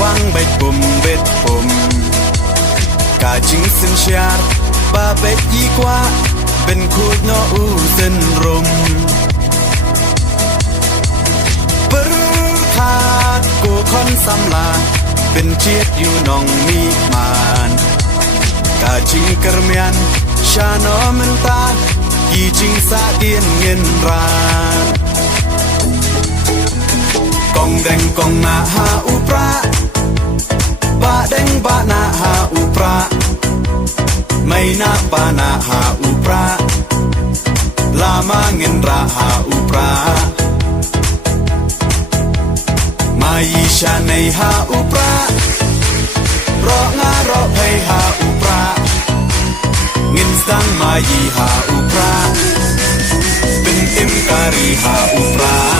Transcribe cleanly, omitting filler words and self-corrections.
wang bet bum cả chính sinh share ba bet y quaเป็นคูดโนอูเส้นรมปรุขาดกูคนสำลาเป็นเชียดอยู่นองมีมานกาจิงกระเมียนชาโนมันตากีจิงสาเดียนเงินรานกองแดงกองนาหาอุปราบะแดงบะนาหาอุปราไม่นาบะนาหาอุปราลามาเงินราหาอุปรามายีชาในหาอุปรารองารอให้หาอุปราเงินสังมายีหาอุปราเป็นเอ็มการีหาอุปรา